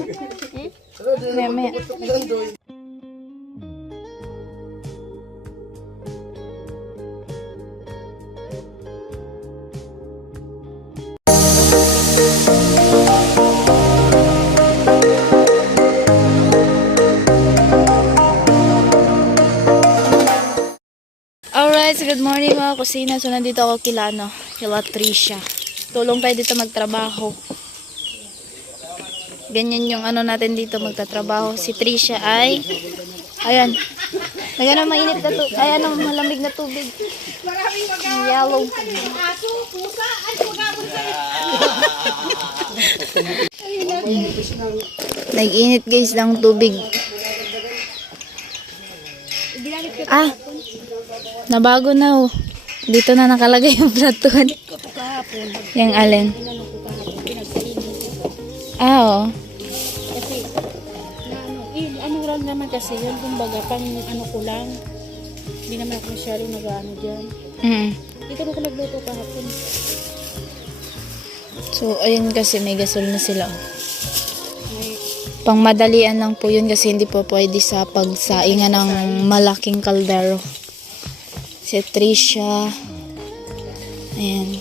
Maya. Alright, so good morning mga kusina. So nandito ako kila Tricia. Tulong tayo dito magtrabaho. Ganyan yung natin dito magtatrabaho. Si Tricia ay ayan. Nagano mainit na tubig. Ayan ang malamig na tubig. Yellow. Nag-init guys ng tubig. Nabago na oh. Dito na nakalagay yung platon. Yung alin? Oo. Kasi, ano lang naman kasi yun, kumbaga, pang ko lang. Hindi naman ako masyadong nag-ano dyan. Dito na ko nagluto kahapon. So, ayun kasi may gasol na sila. Pang madalian lang po yun kasi hindi po pwede sa pagsaingan ng malaking kaldero. Si Tricia. Ayan.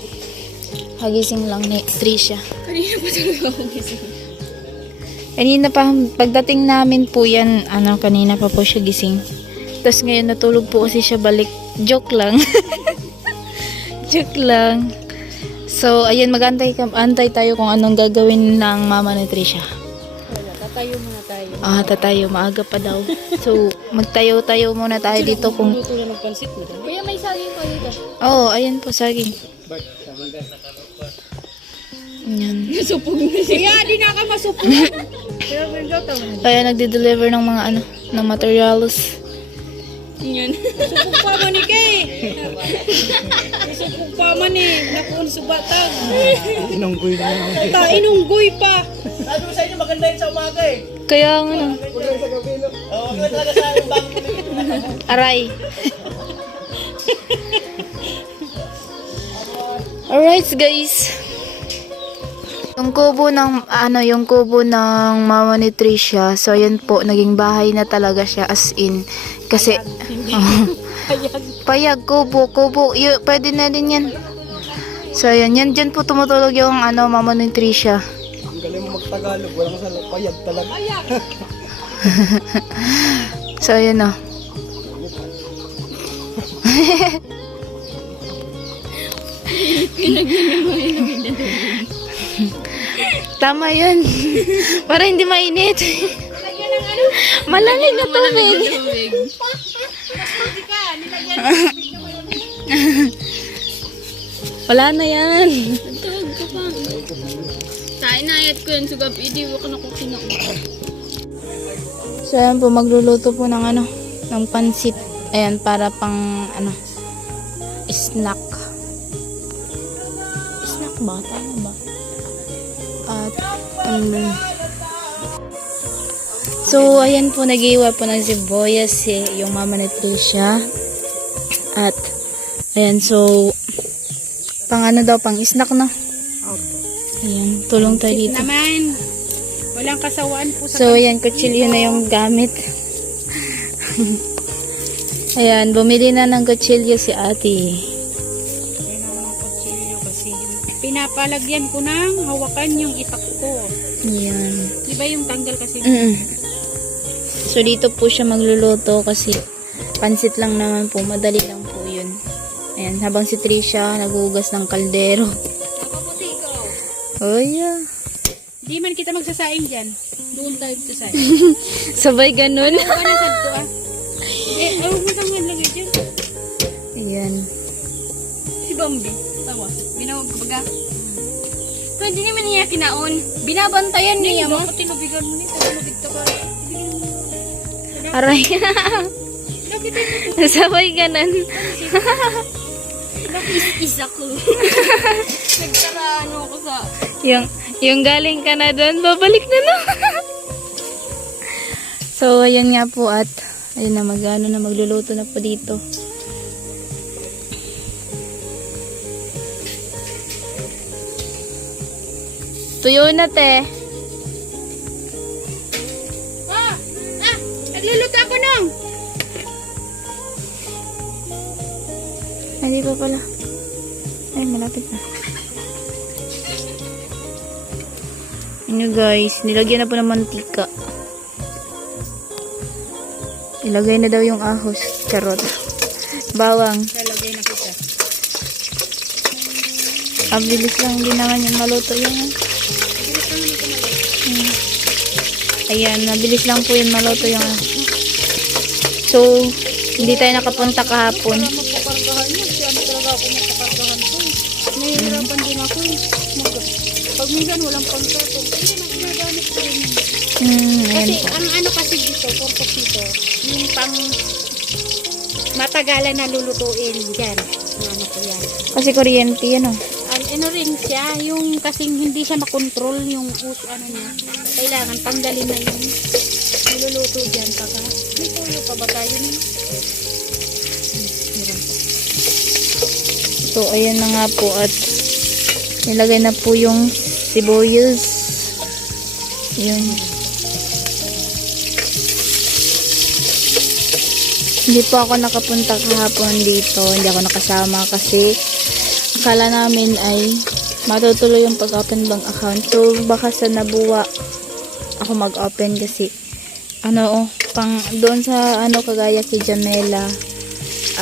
Hagising lang ni Tricia. Kanina pa talaga ako gising. Kanina pa, pagdating namin po yan, kanina pa po siya gising. Tapos ngayon natulog po kasi siya balik. Joke lang. Joke lang. So, ayun, antay tayo kung anong gagawin ng mama ni Tricia. Tatayo muna tayo. Tatayo. Maaga pa daw. So, magtayo-tayo muna tayo dito kung... Luto na ng pansit mo. Kaya may saging pa dito. Oo, ayan po, saging. Ayan. Masupog na siya. Kaya, di na ka masupog. Kaya nagde-deliver ng mga ng materials. Yan. Supog pa man ni kay. Supog pa man ni. Nakun subatag. Inunggoy na lang. Inunggoy pa. Sabi ko sa inyo, maganda yun sa umaga eh. Kaya nga Maganda sa gabi, no? Oo, maganda talaga sa yung bago. Aray. Alright guys. Yung kubo ng mama ni Tricia. So ayan po, naging bahay na talaga siya as in. Kasi payag, kubo. Pwede na din yan. So ayan, dyan po tumutulog yung mama ni Tricia. Ang galing mo magtagalog, walang sa payag talaga. So ayan o. Tama yun. Para hindi mainit. Malamig na tubig. Wala na yan. Tawag ka pa. Inayat ko yun. Sugab, idiwa ka na kung kinako. So ayan po, magluluto po ng ng pansit. Ayan, para pang snack. Snack ba? Tama ba? At so ayan po, nag-iwa po ng sibuyas yung mama ni Tricia. At ayan, so pang pang snack na. Ayan, tulong tayo dito. Naman. Walang kasawaan po sa So ayan, kutsilyo na yung gamit. Ayan, bumili na ng kutsilyo si ate. Kasi pinapalagyan ko ng hawakan yung itak ko. Ayan. Diba yung tanggal kasi? So dito po siya magluluto kasi pansit lang naman po, madali lang po yun. Ayan, habang si Tricia naghugas ng kaldero. Napaputi ko. Oh yeah. Di man kita magsasaing dyan. Doon tayo magsasaing. Sabay ganun. Ano na sa ito huwag mo kang lagay dyan. Ayan. Si Bambi. Tawa. Binawag ko baga. Pwede naman niya kinaon. Binabantayan niya mo. Bakit tinubigan mo nito? Tinubig to ka. Aray. Sabay ganun. Nakis-is ako. Nagkaraan ako sa... Yung galing ka na doon, babalik na lang. So, ayan nga po at ayun na magluluto na po dito. Tuyo na te. Magluluto ako nung. Ay, di pa pala. Ay, malapit na. Ano guys, nilagyan na po ng mantika. Ilagay na daw yung ahos, karot, bawang. Lalagay na kita. Bilis lang din naman yung maluto yan. Ayan, mabilis lang po yun maluto yung. So, hindi tayo nakapunta kahapon. Para magpapargahan yun. Si ano talaga ako magpapargahan ko. Nahihirapan din ako. Pag minsan walang pangkatong, hindi na ginagamit ko rin yun. Ayan Kasi po. ang ano kasi dito, purpose dito, yung pang matagalan na lulutuin dyan. Yung ano ko yan. Kasi kuryente yan oh. Ano rin siya, yung kasing hindi siya makontrol yung ano niya. Kailangan tanggalin na yung niluluto dyan. Pagka, may tuyo pa ba tayo nun? So, ayan na nga po at nilagay na po yung sibuyas. Yun. Hindi po ako nakapunta kahapon dito. Hindi ako nakasama kasi akala namin ay matutuloy yung pag-open bank account. So, baka sa Nabuwa ako mag-open kasi pang doon sa kagaya kay Jamela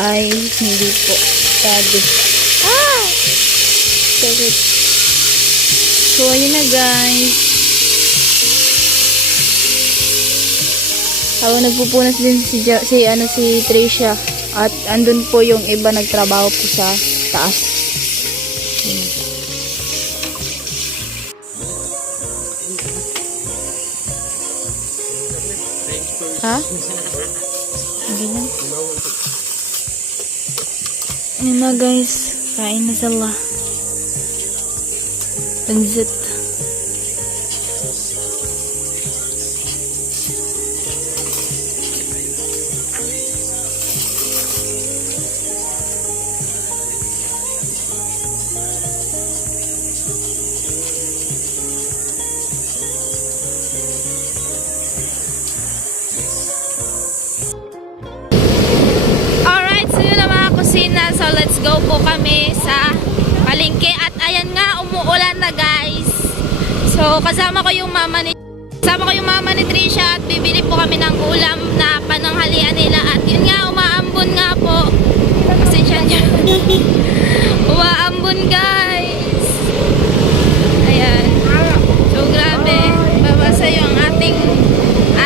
ay hindi po. Sabi. Sakit. So, ayun na guys. Habang nagpupunas din si Tricia at andun po yung iba nagtrabaho po sa taas. Ha? Hindi na. Ayun na guys. Kain na sila. Pansit. Alright, so yun na mga kusina. So let's go po kami sa palengke. At ayan nga, umuulan na guys. So kasama ko yung mama ni Tricia at bibili po kami ng ulam na pananghalian nila. At yun nga, umaambon nga po. Pasensya niyo. Umaambon guys. Ayan. So grabe. Babasa yung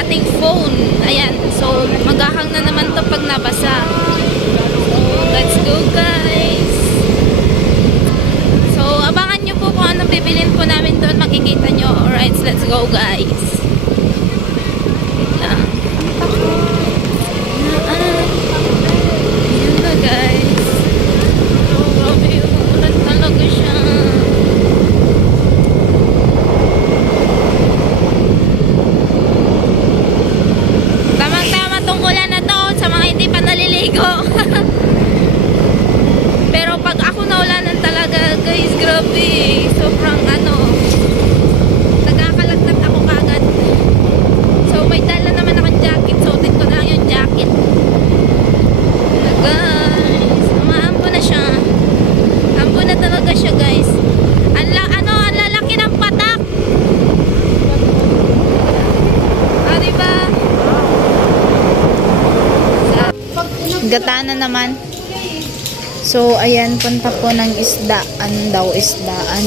ating phone. Ayan. So maghahang na naman to pag nabasa. So let's go guys. So abangan nyo po kung anong bibilin po namin doon. Makikita nyo. Alright, let's go guys. Wait lang. Ayan na guys. Oh, grabe yung ulan talaga siya. Tamang-tama tong ulan na to sa mga hindi pa naliligo. Pero pag ako naulanan talaga guys, grabe. Sobrang nagkakalagnat ako kagad. So may dala naman akong jacket. Suotin ko na lang yung jacket. Na guys, umaambo na siya. Ambo na talaga siya guys. Ang lalaki ng patak. Diba? Gata na naman. So, ayan, punta po ng isdaan daw, isdaan.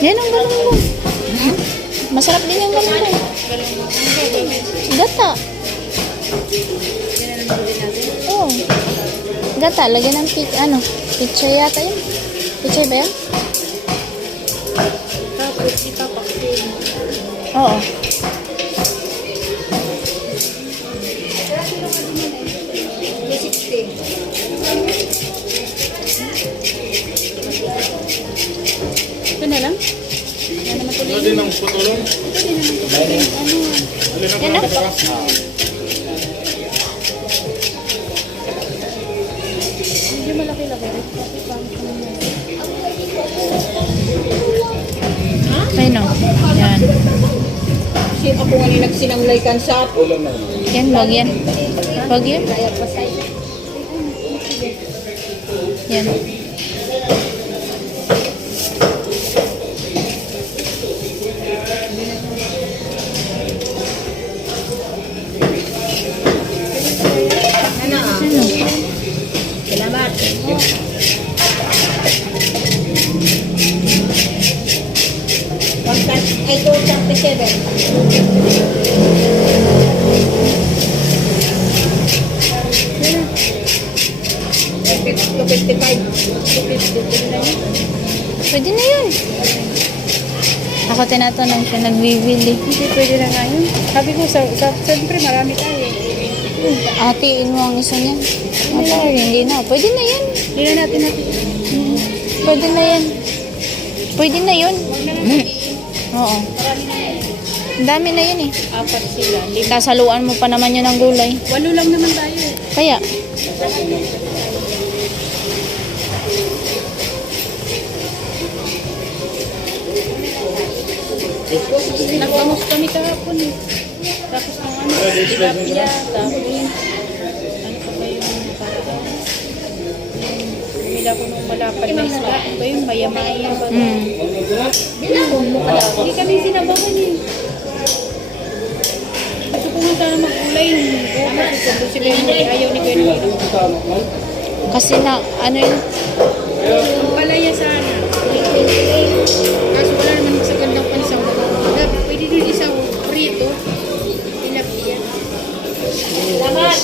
Yan ang galunggong. Masarap din yung galunggong. Gata. Oo. Gata, lagyan ng pizza yata yun. Pizza ba yan? Tapos ipapaksin. Oo. Yan na. Medyo malaki-laki. Ayun o. Yan. Kasi ako nga yung nagsinanglaykan sa Yan, wag yan. Wag yan. Yan. Ano? Ano? Salamat. Ay, 237. To 55. Pwede na yun. Ako tinatanong siya, nagbibili. Hindi pwede na nga yun. Sabi ko, siyempre marami tayo. Hatiin mo ang isa niyan. Hindi na. Pwede na yan. Hindi na natin. Pwede na yan. Pwede na yun. Oo. Ang dami na yun eh. 4 sila. Kasaluan mo pa naman yun ng gulay. 8 lang naman tayo eh. Kaya, Nagpamos kami kahapon eh. Tapos ang ano, tilapia, tapos ano pa ba yung parang bumila ko nung malapad na isla. Ano ba yung mayamaya ba? Hindi kami sinabawan eh. Gusto ko nga sana mag-ulay. Kasi sila yung ayaw ni Kuya Nino. kasi na, ano yun, Ang palaya sana. Kaso wala naman sa gandang panisang. Pwede din isang prito. Tilapia. Salamat.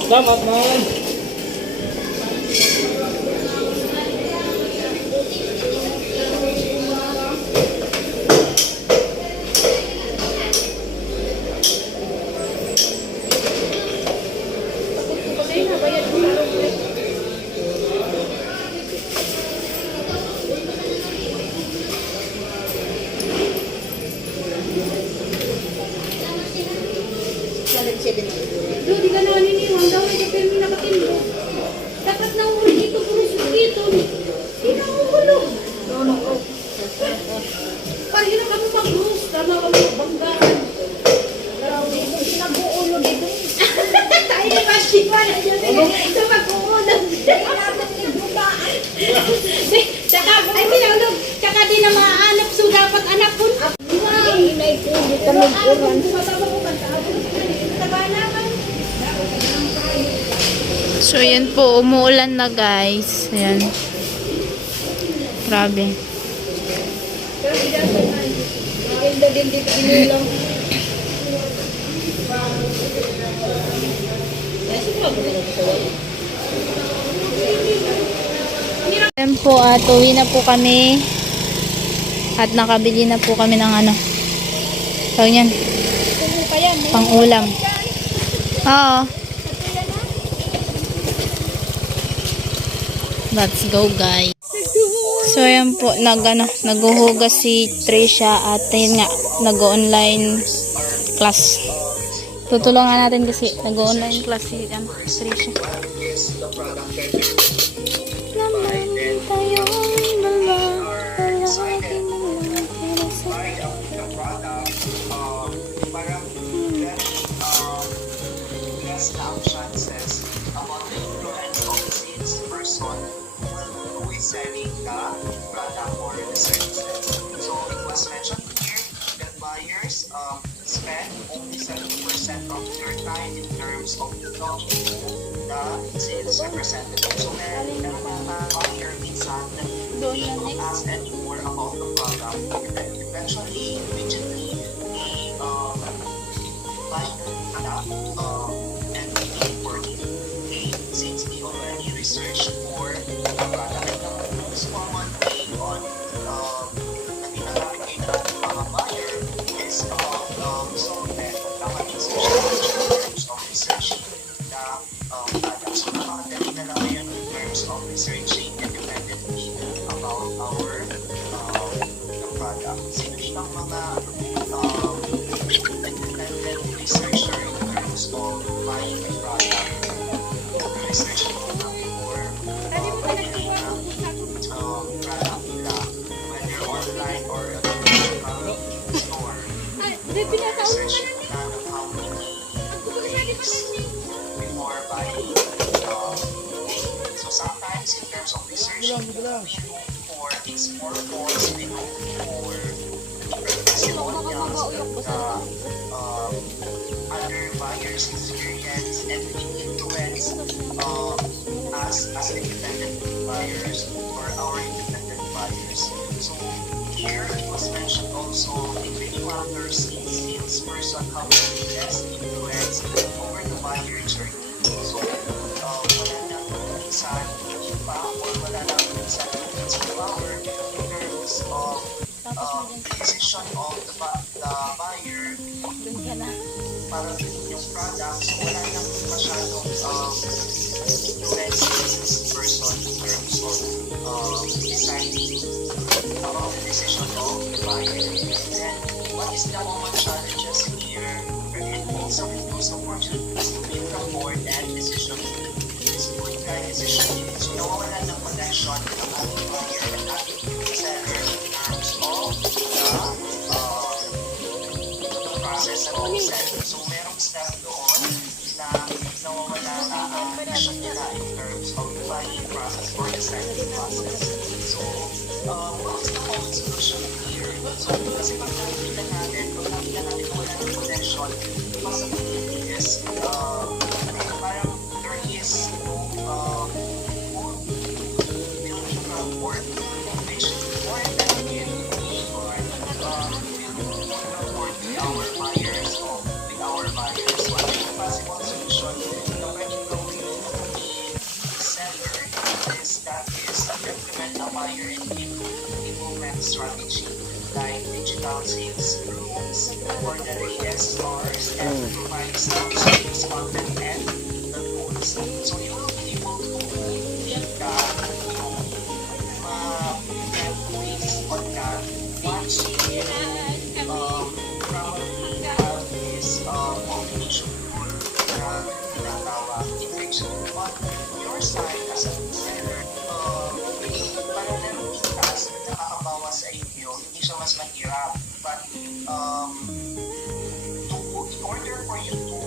Salamat, man. Kasi nabayad ko. Doon, di ka na niniwang daw. Ito pero may nakatilo. Dapat na uli dito. Puro dito. Hindi na ulo. Pari na kami mag-roost. Tama kami magbanggaan. Dito sinabuulo dito. Tayo na pasipan. Ito mag-uulo. Tsaka, ay pinulog. Tsaka di na maaanap. So dapat anak ko. Inay ko. Dito mag-uran. so yan po, umuulan na guys. Ayan. Grabe. Maganda din dito inulang. Ayan po, at uwi na po kami. At nakabili na po kami ng ano. So yan, pang ulam. Oo. Let's go guys. So ayan po, naghuhugas si Trisha at ayun nga, nag-online class. Tutulungan natin kasi nag-online class si Trisha. Naman tayong dalawa, palagi naman pinasa. Best option says about the influence of the sales person who is selling the product or the services. So it was mentioned here that buyers spend only 70% of their time in terms of talking to the sales representative. So meron na buyer minsan that they don't ask anymore about the product. And then eventually, immediately, they buy the product and pay for it. Okay? Since they already researched for the product. And the most common way on na ginagamit kayo ng mga buyer is about software dapat in-social media in terms of researching the product. So nakakadali na lang yan in terms of researching independently about our the product. Sino din ang mga research nila before product nila, whether online or at the store. Research nila ng how many before buying. So sometimes in terms of research, we look for its purpose, we look for testimonials of the other buyers' experience, and we influence us as independent buyers or our independent buyers. So here it was mentioned also it really matters in salesperson how to best influence over the buyer journey. So wala na minsan iba or wala na minsan power in terms of decision of the buyer para sa yung product. So wala nang masyadong influence this person in terms of deciding about the decision of the buyer. Then what is the common challenges here? And also those opportunities to make a more that decision. This good guide decision. So nawawala ng connection ng ating buyer and ating seller in terms of the process of selling. So merong step doon na nawawala na ang connection nila in terms of the buying process or the selling process. So what's the common solution here? So kasi pag nakikita natin wala ng connection, the possibility is parang there is building rapport which more than it or building rapport with our buyers or with our buyers. So I think the possible solution na pwedeng gawin ni seller is to implement a buyer enablement strategy like digital sales rooms or the ASRs and provide self-service content and the tools. So you will be able to get yung ways on that once you probably have this combination tool na tinatawag infection. On your side as a seller, para meron yung task na nakakabawas sa inyo, hindi siya mas mahirap. But in order for you to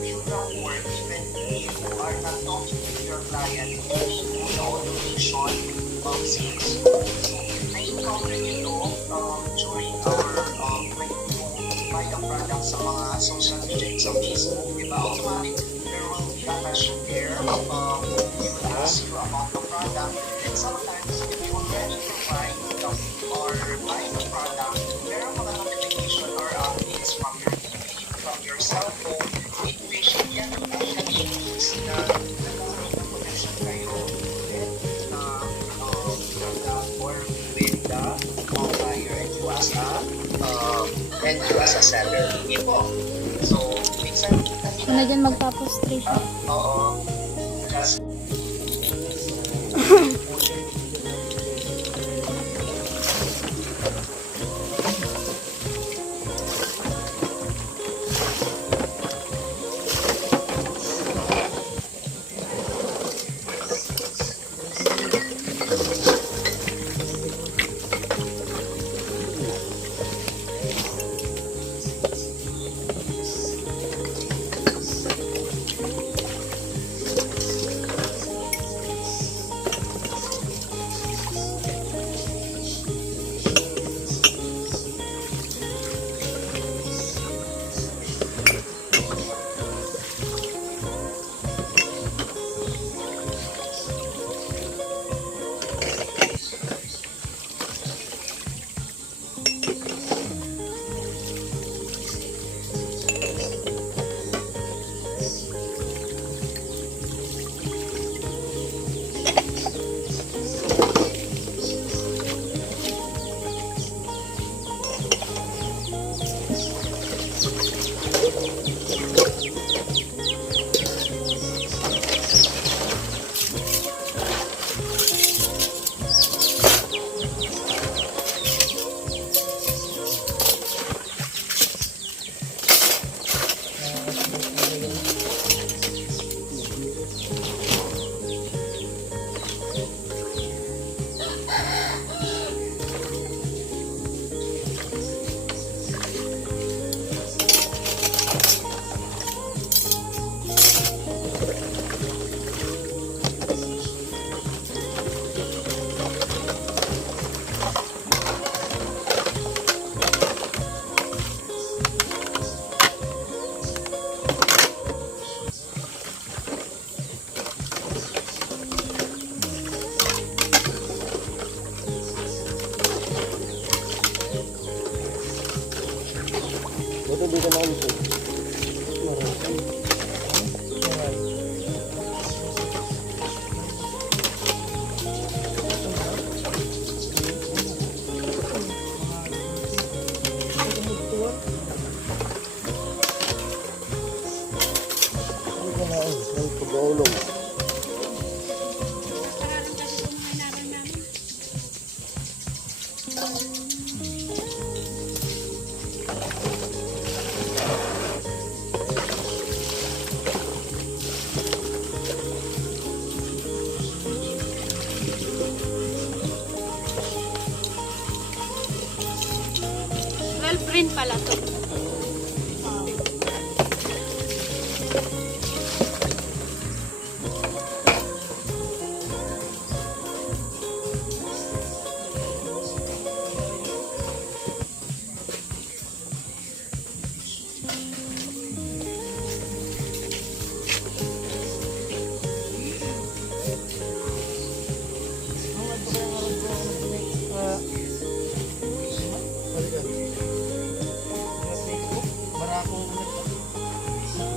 build rapport, even if you are not talking to your client, you need to the automation of sales. So I encountered during our when you buy a product sa mga social media, sa Facebook, diba, automatic there will be a questionnaire. They will ask you about the product, and sometimes if you already provide or buy the product, there are mga notification or updates from your TV, from your cell phone, in which yan nag-increase na nagkaroon ng connection kayo with the product or with the buyer and you as a seller. Yun po. So, minsan, Kung na dyan magpapostrate. oo, just Ang pag-uulong. Girlfriend pala to.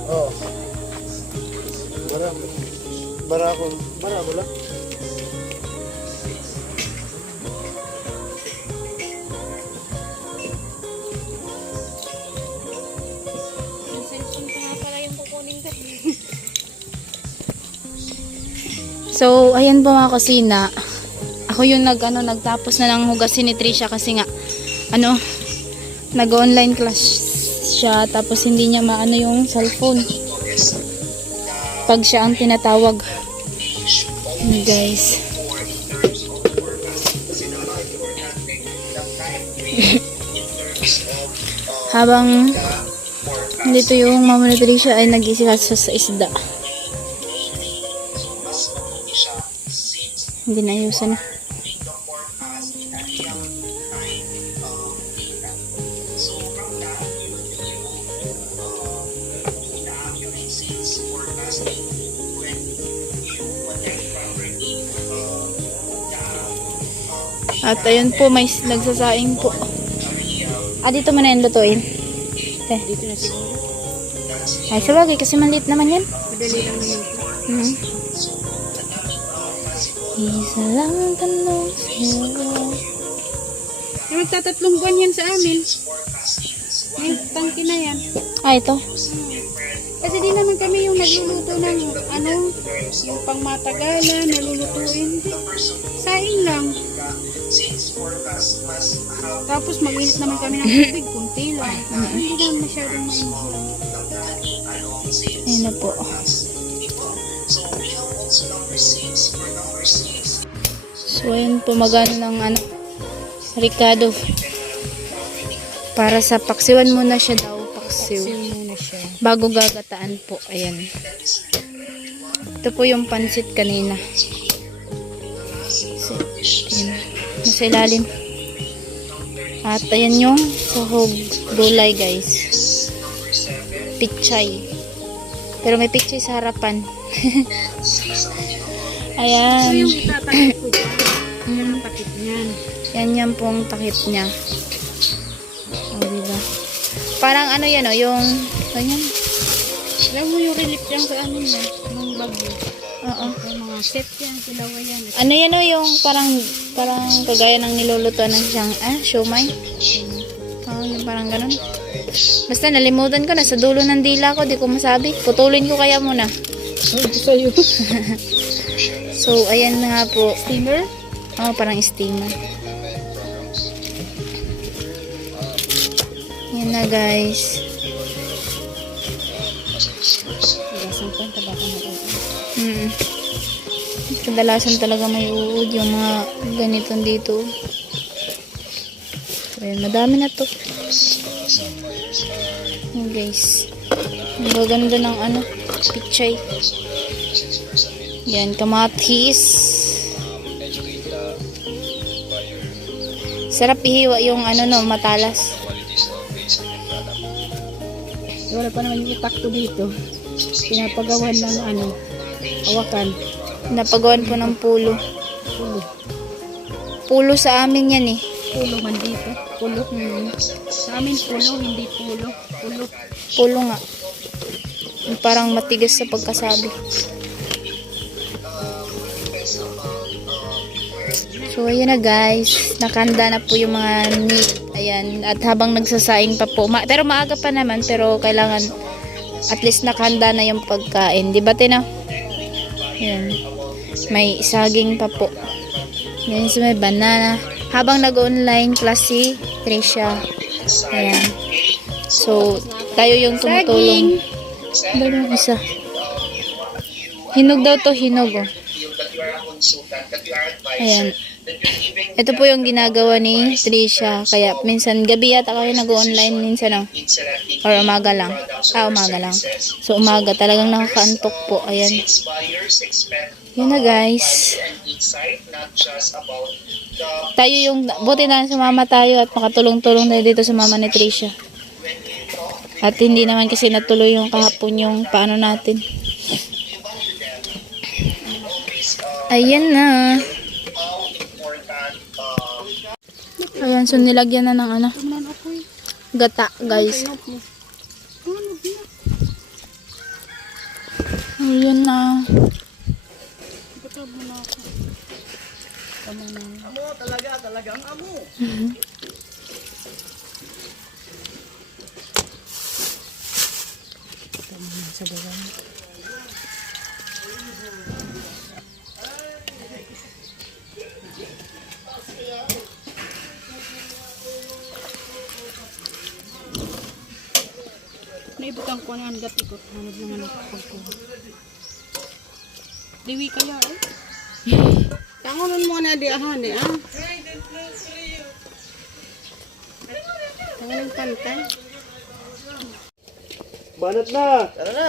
Oo. Barako lang. Yung cellphone ko nga pala yung kukunin ko. So, ayan po mga kusina. Ako yung nagtapos na ng hugasin ni Trisha kasi nga, nag-online class siya tapos hindi niya maano yung cellphone. Pag siya ang tinatawag. Ayan, guys. Habang dito yung mama ni Trisha ay nag-isikasa sa isda. Hindi na ayusan na. At ayun po, may nagsasaing po. Dito mo na yung lutuin. Dito na siguro. Ay, sabagay, kasi maliit naman yan. Madali lang naman ito. Isa lang ang tanong sa'yo. Yung magtatatlong buwan yan sa amin. May tangki na yan. Ito. Kasi di naman kami yung nagluluto ng yung pangmatagalan, nalulutuin. Saing lang. Tapos mag-init naman kami ng tubig, kunti lang. Hindi naman masyadong mainit. Ayun na po. So, ayun po magano ng Ricardo. Para sa paksiwan muna siya daw. Paksiw. Muna siya. Bago gagataan po. Ayan. Ito po yung pansit kanina. So, ayan. Nasa ilalim. At ayan yung sahog gulay, guys. Pichay. Pero may pichay sa harapan. Ayan. So yung itatakip ko dyan. Yan ang takip niyan. Yan pong takip niya. O, diba? Parang yan yung ganyan. Alam mo yung relief yan sa amin na. Nung bagyo. Oo. Yung mga set yan, silawa yan. Yan yung parang kagaya ng nilulutuan ng siyang, siomay. Yung parang ganun. Basta nalimutan ko na sa dulo ng dila ko, di ko masabi. Putulin ko kaya muna. Ito sa'yo. So, ayan na nga po. Steamer? Parang steamer. Yan na, guys. Gasang pa, tabaka na ito. Kadalasan talaga may uod yung mga ganitong dito. So, ayan, madami na to. Ayan, guys. Ang gaganda ng pichay. Yan, kamatis. Sarap ihiwa yung matalas. Wala pa naman yung itakto dito. Pinapagawan ng awakan. Napagawan po ng pulo. Pulo. Pulo sa amin yan eh. Pulo man dito. Pulo. Sa amin pulo, hindi pulo. Pulo. Pulo nga. Yung parang matigas sa pagkasabi. So, ayan na, guys. Nakanda na po yung mga meat. Ayan. At habang nagsasaing pa po. Pero maaga pa naman. Pero kailangan At least nakahanda na yung pagkain. Di ba, Tina? Ayan. May saging pa po. Yan, so may banana. Habang nag-online class si Trisha. Ayan. So, tayo yung tumutulong. Dali isa. Hinog daw to, hinog oh. Ayan. Ito po yung ginagawa ni Trisha. Kaya minsan gabi yata kayo nag-online minsan oh. Or umaga lang. Umaga lang. So umaga talagang nakakaantok po. Ayan. Yun na guys. Tayo yung, buti na sumama tayo at makatulong-tulong tayo dito sa mama ni Trisha. At hindi naman kasi natuloy yung kahapon yung paano natin. Ayan na. Ayan, so nilagyan na ng ano, gata, guys. Ayan na. Amo, talagang amo. Naibutan ko na ang gati ko. Hanod naman ako pagkuha. Diwi kaya eh. Tangonon mo na di aha di ah. Tangonon pantay. Banat na. Tara na.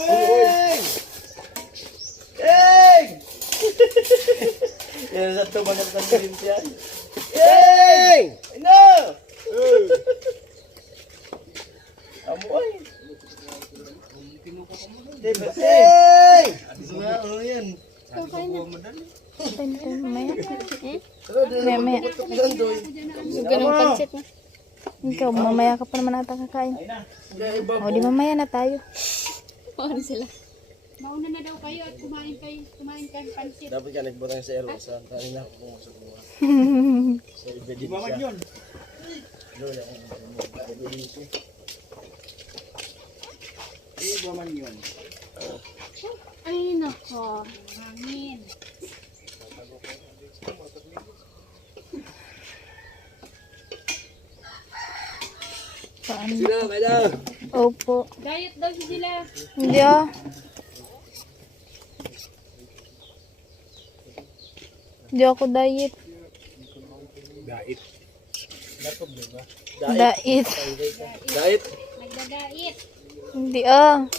Hey! Hey! Yan sa to banat ng dreams yan. Hey! No! Amoy. Hey! Ano yan? Mamaya. Ganong pansit na. Ikaw, mamaya ka pa naman ata kakain. O, di mamaya na tayo. Paano sila? Mauna na daw kayo at kumain kayo pansit. Dapat ka nagbutang sa ero sa kanina ko kung sa buwan. Sa ibedit siya. Ay nako, hangin. Paano? Sila, kaya. Opo. Diet daw si sila. Hindi ah. Hindi ako diet. Dait. Diet. Dait. Nagdadait. Hindi ah.